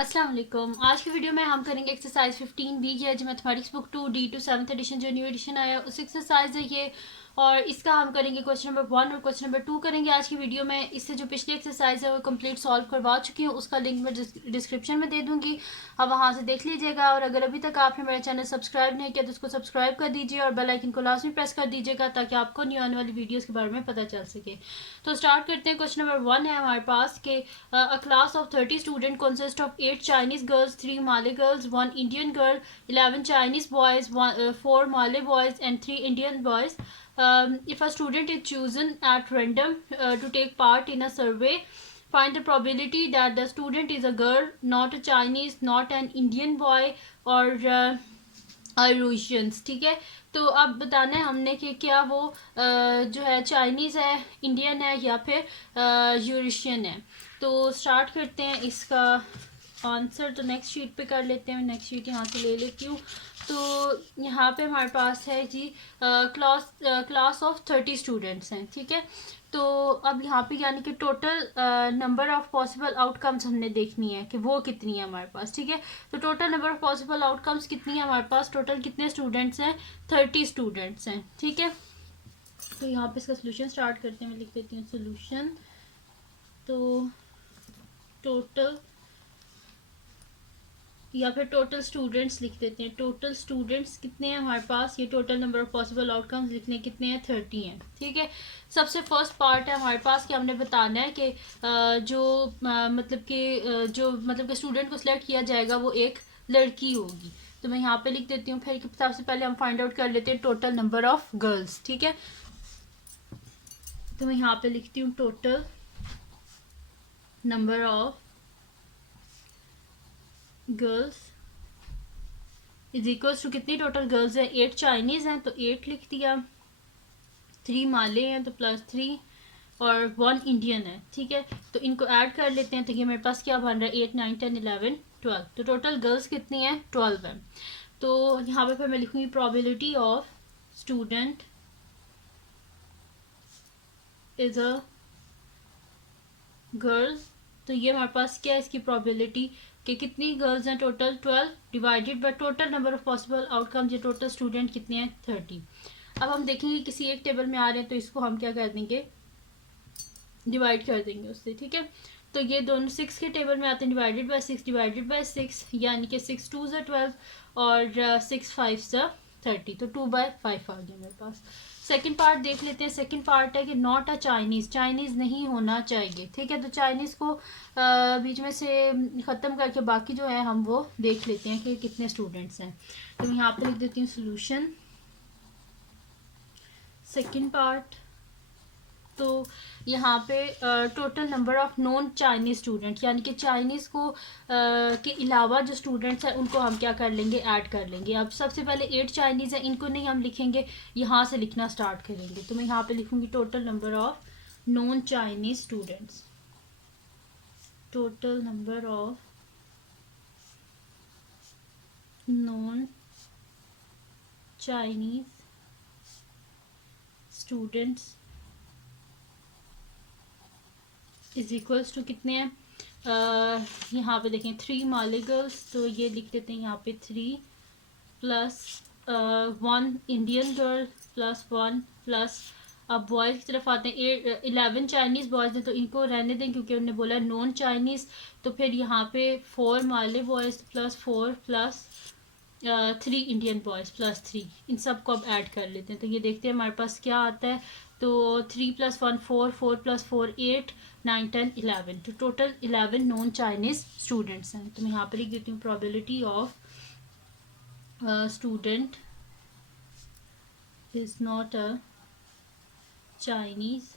अस्सलाम वालेकुम। आज की वीडियो में हम करेंगे एक्सरसाइज 15 बी की जो mathematics book 2 D to 7th edition जो न्यू एडिशन आया उस एक्सरसाइज है ये। और इसका हम करेंगे क्वेश्चन नंबर 1 और क्वेश्चन नंबर 2 करेंगे आज की वीडियो में। इससे जो पिछली एक्सरसाइज है वो कंप्लीट सॉल्व करवा चुकी हूँ, उसका लिंक मैं डिस्क्रिप्शन में दे दूँगी, आप वहाँ से देख लीजिएगा। और अगर अभी तक आपने मेरा चैनल सब्सक्राइब नहीं किया तो उसको सब्सक्राइब कर दीजिए और बेल आइकन को लाजमी प्रेस कर दीजिएगा ताकि आपको न्यू आने वाली वीडियोज़ के बारे में पता चल सके। तो स्टार्ट करते हैं। क्वेश्चन नंबर 1 है हमारे पास के अ class of 30 student consist of 8 Chinese girls, 3 Malay girls, 1 Indian girl, 11 Chinese boys, 4 Malay boys, and 3 Indian boys. If a student is chosen at random to take part in a survey, find the probability that the student is a girl, not a Chinese, not an Indian boy, or यूरेशियंस। ठीक है, तो अब बताना है हमने कि क्या वो जो है चाइनीज़ है, इंडियन है या फिर यूरेशियन है। तो स्टार्ट करते हैं इसका आंसर। तो नेक्स्ट शीट पे कर लेते हैं, नेक्स्ट शीट यहाँ से ले लेती हूँ। तो यहाँ पे हमारे पास है जी क्लास ऑफ 30 स्टूडेंट्स हैं। ठीक है, तो अब यहाँ पे यानी कि total number of possible outcomes हमने देखनी है कि वो कितनी है हमारे पास। ठीक है, तो total number of possible outcomes कितनी है हमारे पास, टोटल कितने स्टूडेंट्स हैं, 30 स्टूडेंट्स हैं। ठीक है, तो यहाँ पे इसका सोल्यूशन स्टार्ट करते हैं। मैं लिख देती हूँ सोल्यूशन। तो टोटल या फिर टोटल स्टूडेंट्स लिख देते हैं। टोटल स्टूडेंट्स कितने हैं हमारे पास, ये total number of possible outcomes लिखने कितने हैं, 30 हैं। ठीक है, सबसे फर्स्ट पार्ट है हमारे पास कि हमने बताना है कि मतलब कि स्टूडेंट को सिलेक्ट किया जाएगा वो एक लड़की होगी। तो मैं यहाँ पे लिख देती हूँ। फिर सबसे पहले हम फाइंड आउट कर लेते हैं टोटल नंबर ऑफ गर्ल्स। ठीक है, तो मैं यहाँ पे लिखती हूँ total number of girls is equals to कितनी टोटल गर्ल्स है, 8 चाइनीज़ हैं तो 8 लिख दिया, 3 माले हैं तो +3 और 1 इंडियन है। ठीक है, तो इनको ऐड कर लेते हैं। तो ये मेरे पास क्या बन रहा है, 8 9 10 11 12। तो टोटल गर्ल्स कितनी है, 12 है। तो यहाँ पे फिर मैं लिखूँगी probability of student is a girl. तो ये हमारे पास क्या है इसकी प्रोबेबिलिटी कि कितनी गर्ल्स हैं, total 12 divided by total number of possible outcomes, ये टोटल स्टूडेंट कितने हैं, 30। अब हम देखेंगे किसी एक टेबल में आ रहे हैं तो इसको हम क्या कर देंगे, डिवाइड कर देंगे उससे। ठीक है, तो ये दोनों 6 के टेबल में आते हैं, डिवाइडेड बाय 6 डिवाइडेड बाय 6 यानी कि 6 2 ज़ा 12 और 6 5 ज़ा 30। तो 2/5 आ गया मेरे पास। सेकंड पार्ट देख लेते हैं। सेकंड पार्ट है कि नॉट अ चाइनीज़, चाइनीज़ नहीं होना चाहिए। ठीक है, तो चाइनीज़ को बीच में से ख़त्म करके बाकी जो है हम वो देख लेते हैं कि कितने स्टूडेंट्स हैं। तो मैं यहाँ पे लिख देती हूँ सोल्यूशन सेकंड पार्ट। तो यहाँ पे total number of non Chinese student यानी कि चाइनीज़ को के अलावा जो स्टूडेंट्स हैं उनको हम क्या कर लेंगे, ऐड कर लेंगे। अब सबसे पहले 8 चाइनीज़ हैं, इनको नहीं हम लिखेंगे, यहाँ से लिखना स्टार्ट करेंगे। तो मैं यहाँ पे लिखूँगी total number of non Chinese students, total number of non Chinese students is equals to कितने हैं, यहाँ पे देखें 3 माले गर्ल्स, तो ये लिख देते हैं यहाँ पे 3 plus 1 Indian girl plus 1 plus, अब बॉयज़ की तरफ आते हैं। 11 चाइनीज़ बॉयज़ हैं तो इनको रहने दें क्योंकि उन्होंने बोला नॉन चाइनीज़। तो फिर यहाँ पे 4 male boys plus 4 plus 3 Indian boys plus 3, इन सब को अब ऐड कर लेते हैं। तो ये देखते हैं हमारे पास क्या आता है। तो 3 + 1 4, 4 + 4 8 9 10 11, तो टोटल 11 नॉन चाइनीज़ स्टूडेंट्स हैं। तो मैं यहाँ पर लिख देती हूँ probability of student is not a Chinese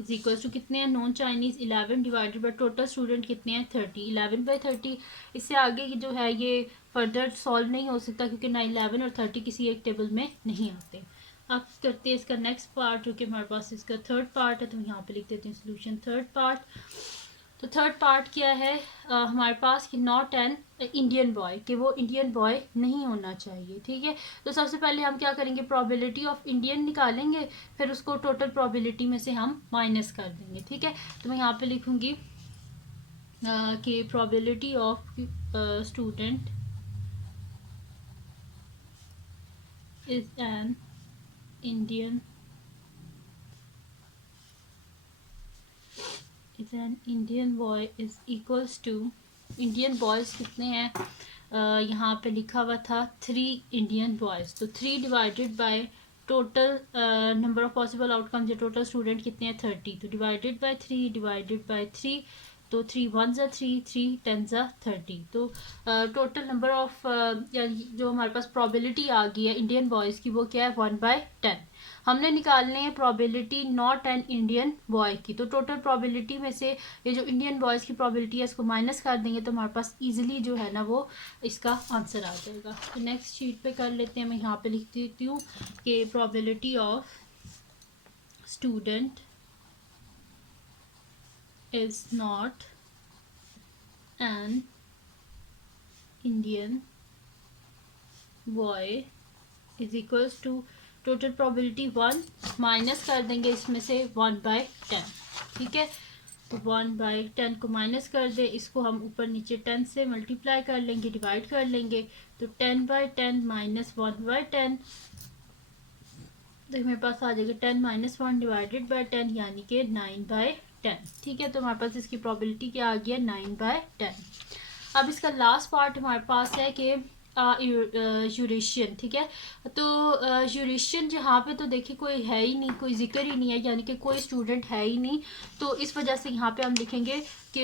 is equal to कितने हैं, non Chinese 11 divided by total student कितने हैं, 30। 11/30, इससे आगे जो है ये फर्दर सॉल्व नहीं हो सकता क्योंकि ना 11 और 30 किसी एक टेबल में नहीं आते। अब करते हैं इसका नेक्स्ट पार्ट, जो कि हमारे पास इसका थर्ड पार्ट है। तो यहाँ पे लिख देते हैं सोल्यूशन थर्ड पार्ट। तो थर्ड पार्ट क्या है हमारे पास कि नॉट एन इंडियन बॉय, कि वो इंडियन बॉय नहीं होना चाहिए। ठीक है, तो सबसे पहले हम क्या करेंगे, प्रोबेबिलिटी ऑफ इंडियन निकालेंगे, फिर उसको टोटल प्रोबेबिलिटी में से हम माइनस कर देंगे। ठीक है, तो मैं यहाँ पे लिखूँगी कि probability of student is an Indian boy is equals to Indian boys कितने हैं, यहाँ पे लिखा हुआ था 3 Indian boys, तो 3 divided by total number of possible outcomes या टोटल स्टूडेंट कितने हैं 30, तो डिवाइडेड बाय 3 डिवाइडेड बाय 3, तो 3 1 ज़ा 3 3 10 ज़ा 30, तो टोटल नंबर ऑफ जो हमारे पास प्रोबेबिलिटी आ गई है इंडियन बॉयज़ की वो क्या है 1/10। हमने निकालने हैं probability not an Indian boy की, तो टोटल प्रोबेबिलिटी में से ये जो इंडियन बॉयज़ की प्रोबेबिलिटी है इसको माइनस कर देंगे तो हमारे पास इजीली जो है ना वो इसका आंसर आ जाएगा। तो नेक्स्ट शीट पे कर लेते हैं, मैं यहाँ पे लिख देती हूँ कि probability of student is not an Indian boy is equals to total probability 1 minus कर देंगे इसमें से 1/10, ठीक है। तो 1/10 को माइनस कर दे, इसको हम ऊपर नीचे 10 से मल्टीप्लाई कर लेंगे, डिवाइड कर लेंगे, तो 10/10 माइनस 1/10, तो मेरे पास आ जाएगा 10 माइनस 1 डिवाइडेड बाई 10 यानी कि 9/10, ठीक है। तो हमारे पास इसकी प्रोबेबिलिटी क्या आ गया 9/10। अब इसका लास्ट पार्ट हमारे पास है कि यूरेशियन, ठीक है। तो यूरेशियन जहाँ पे तो देखिए कोई है ही नहीं, कोई जिक्र ही नहीं है, यानी कि कोई स्टूडेंट है ही नहीं, तो इस वजह से यहाँ पे हम लिखेंगे कि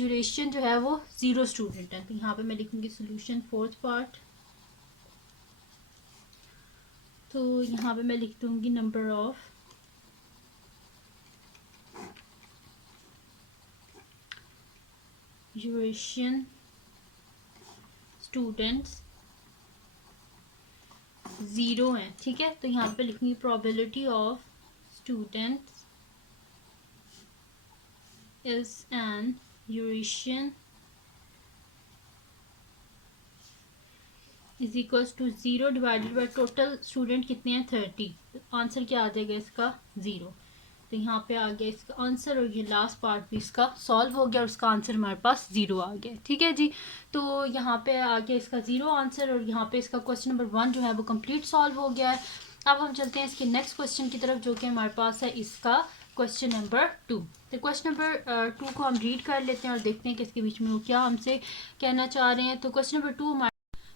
यूरेशियन जो है वो 0 स्टूडेंट है। तो यहाँ पे मैं लिखूँगी सोल्यूशन 4th पार्ट, तो यहाँ पे मैं लिख दूँगी नंबर ऑफ यूरेशियन स्टूडेंट्स 0 हैं, ठीक है। तो यहाँ पे लिखूंगी probability of students is an Eurasian is equals to 0 divided by total student कितने हैं 30, तो आंसर क्या आ जाएगा इसका 0। तो यहाँ पे आ गया इसका आंसर, और ये लास्ट पार्ट भी इसका सॉल्व हो गया और उसका आंसर हमारे पास 0 आ गया, ठीक है जी। तो यहाँ पे आ गया इसका 0 आंसर, और यहाँ पे इसका क्वेश्चन नंबर 1 जो है वो कंप्लीट सॉल्व हो गया है। अब हम चलते हैं इसके नेक्स्ट क्वेश्चन की तरफ, जो कि हमारे पास है इसका क्वेश्चन नंबर 2। तो क्वेश्चन नंबर 2 को हम रीड कर लेते हैं और देखते हैं कि इसके बीच में वो क्या हमसे कहना चाह रहे हैं। तो क्वेश्चन नंबर 2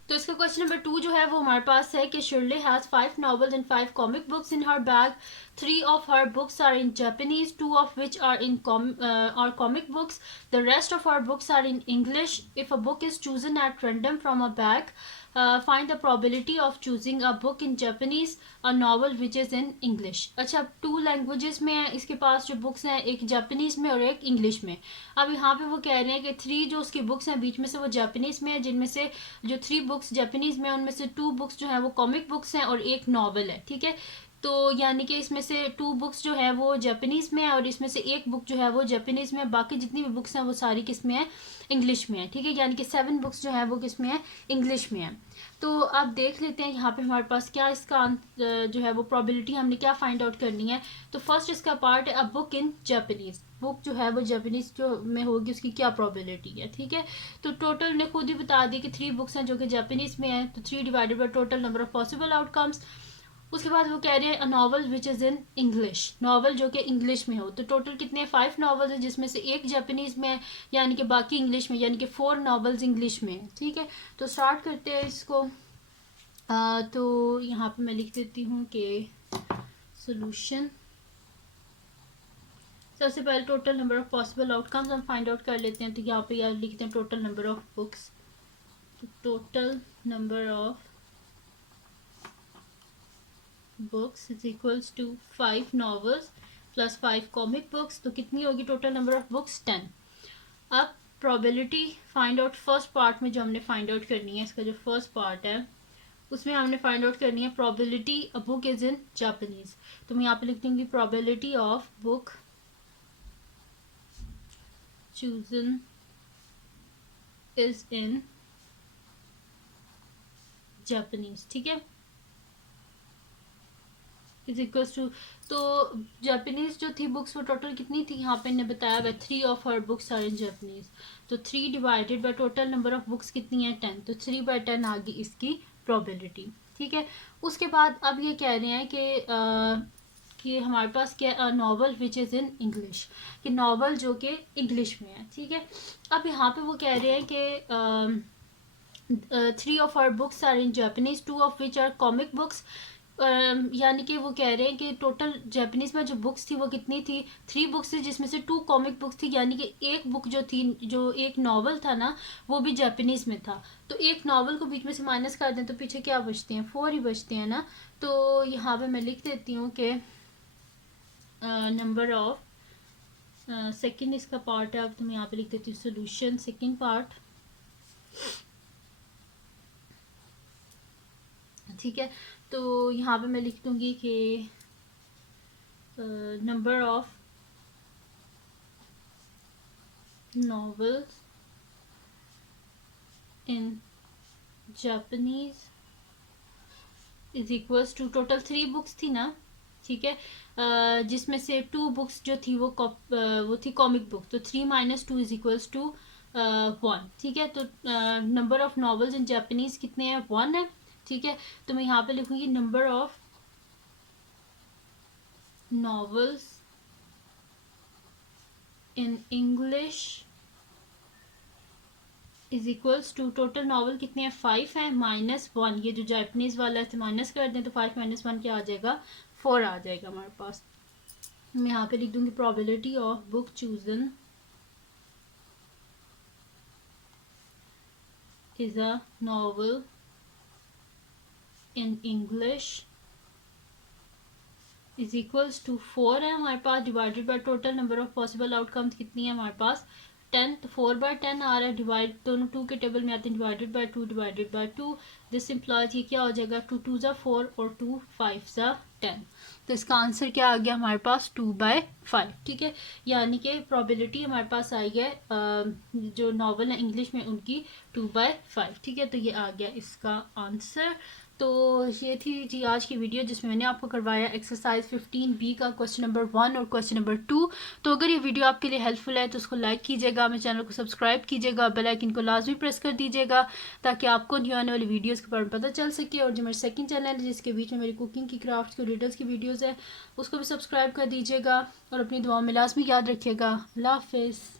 तो इसका क्वेश्चन नंबर 2 जो है वो हमारे पास है कि शिर्ले has 5 novels and 5 comic books in her bag. 3 of her books are in Japanese, 2 of which are in comic books. The rest of her books are in English. If a book is chosen at random from a bag, find the probability of choosing a book in Japanese, a novel which is in English. अच्छा, 2 languages में है इसके पास जो books हैं, एक Japanese में और एक इंग्लिश में। अब यहाँ पे वो कह रहे हैं कि 3 जो उसकी बुक्स हैं बीच में से वो जापानीज़ में है, जिनमें से जो 3 बुक्स जापानीज़ में उनमें से 2 बुक्स जो हैं वो कॉमिक बुक्स हैं और एक नॉवल है, ठीक है। तो यानी कि इसमें से 2 बुक्स जो है वो जापानीज़ में है और इसमें से एक बुक जो है वो जापानीज़ में है, बाकी जितनी भी बुक्स हैं वो सारी किस में है इंग्लिश में है, ठीक है। यानी कि 7 बुक्स जो है वो किस में है इंग्लिश में है। तो अब देख लेते हैं यहाँ पे हमारे पास क्या इसका जो है वो प्रोबेबिलिटी हमने क्या फाइंड आउट करनी है। तो फर्स्ट इसका पार्ट है a book in Japanese, book जो है वो जापानीज़ जो में होगी उसकी क्या प्रोबेबिलिटी है, ठीक है। तो टोटल ने खुद ही बता दिया कि 3 बुक्स हैं जो कि जापानीज़ में है, तो 3 divided by total number of possible outcomes. उसके बाद वो कह रहे हैं a novel which is in English, novel जो कि इंग्लिश में हो। तो टोटल कितने 5 नॉवल्स हैं जिसमें से एक जापानीज़ में है, यानी कि बाकी इंग्लिश में, यानी कि 4 नॉवल्स इंग्लिश में है, ठीक है। तो स्टार्ट करते हैं इसको। तो यहाँ पे मैं लिख देती हूँ कि सोल्यूशन, सबसे पहले total number of possible outcomes हम फाइंड आउट कर लेते हैं। तो यहाँ पे यार लिखते हैं टोटल नंबर ऑफ बुक्स, तो total number of books is equals to 5 novels plus 5 comic books, तो कितनी होगी टोटल नंबर ऑफ बुक्स 10। अब probability find out first part में जो हमने फाइंड आउट करनी है, इसका जो फर्स्ट पार्ट है उसमें हमने फाइंड आउट करनी है probability a book is in Japanese. तो मैं यहाँ पे लिख दूंगी probability of book chosen is in Japanese, ठीक है। इज इक्वल्स टू, तो जापानीज़ जो थी बुक्स वो टोटल कितनी थी यहाँ पे इन्हें बताया हुआ 3 of her books are in Japanese, तो 3 divided by total number of books कितनी है 10, तो 3/10 आ गई इसकी प्रोबेबिलिटी। ठीक है, उसके बाद अब ये कह रहे हैं कि हमारे पास क्या novel which is in English, कि नावल जो कि इंग्लिश में है। ठीक है, अब यहाँ पे वो कह रहे हैं कि 3 of our books are in Japanese, 2 of which are comic books, यानी कि वो कह रहे हैं कि टोटल जापानीज में जो बुक्स थी वो कितनी थी 3 बुक्स थी, जिसमें से 2 कॉमिक बुक्स थी, यानी कि एक बुक जो थी, जो एक नावल था ना वो भी जापानीज में था, तो एक नावल को बीच में से माइनस कर दें तो पीछे क्या बचते हैं 4 ही बचते हैं ना। तो यहाँ पे मैं लिख देती हूँ कि नंबर ऑफ सेकेंड इसका पार्ट है, अब तो मैं यहाँ पे लिख देती हूँ सोल्यूशन सेकेंड पार्ट। ठीक है, तो यहाँ पे मैं लिख दूंगी कि number of novels in Japanese is equals to, टोटल 3 बुक्स थी ना। ठीक है, जिसमें से 2 बुक्स जो थी वो थी कॉमिक बुक, तो 3 माइनस 2 इज इक्वल्स टू 1। ठीक है, तो number of novels in Japanese कितने हैं 1 है। ठीक है, तो मैं यहाँ पे लिखूंगी number of novels in English is equals to, टोटल नॉवल कितने हैं 5 है माइनस 1, ये जो जापानीज वाला है माइनस कर दें तो 5 माइनस 1 क्या आ जाएगा 4 आ जाएगा हमारे पास। मैं यहाँ पे लिख दूंगी probability of book chosen is a novel in English is equals to 4 है हमारे पास, divided by total number of possible outcomes कितनी है हमारे पास 10, तो 4/10 आ रहा है, डिवाइड दोनों 2 के टेबल में आते हैं, divided by 2 divided by 2, this employees ये क्या हो जाएगा 2 2 ज़ा 4 और 2 5 ज़ा 10, तो इसका आंसर क्या आ गया हमारे पास 2/5। ठीक है, यानी कि प्रोबेबिलिटी हमारे पास आई है जो नॉवल है इंग्लिश में उनकी 2/5। ठीक है, तो ये आ गया इसका आंसर। तो ये थी जी आज की वीडियो जिसमें मैंने आपको करवाया एक्सरसाइज 15B का क्वेश्चन नंबर 1 और क्वेश्चन नंबर 2। तो अगर ये वीडियो आपके लिए हेल्पफुल है तो उसको लाइक कीजिएगा, मेरे चैनल को सब्सक्राइब कीजिएगा, बेल आइकन को लाजमी प्रेस कर दीजिएगा ताकि आपको न्यू आने वाली वीडियोज़ के बारे में पता चल सके। और जो मेरा सेकंड चैनल है जिसके बीच में मेरी कुकिंग की, क्राफ्ट की, रिडल्स की वीडियोज़ है उसको भी सब्सक्राइब कर दीजिएगा और अपनी दुआओं में लाजमी याद रखिएगा। अल्लाह हाफिज़।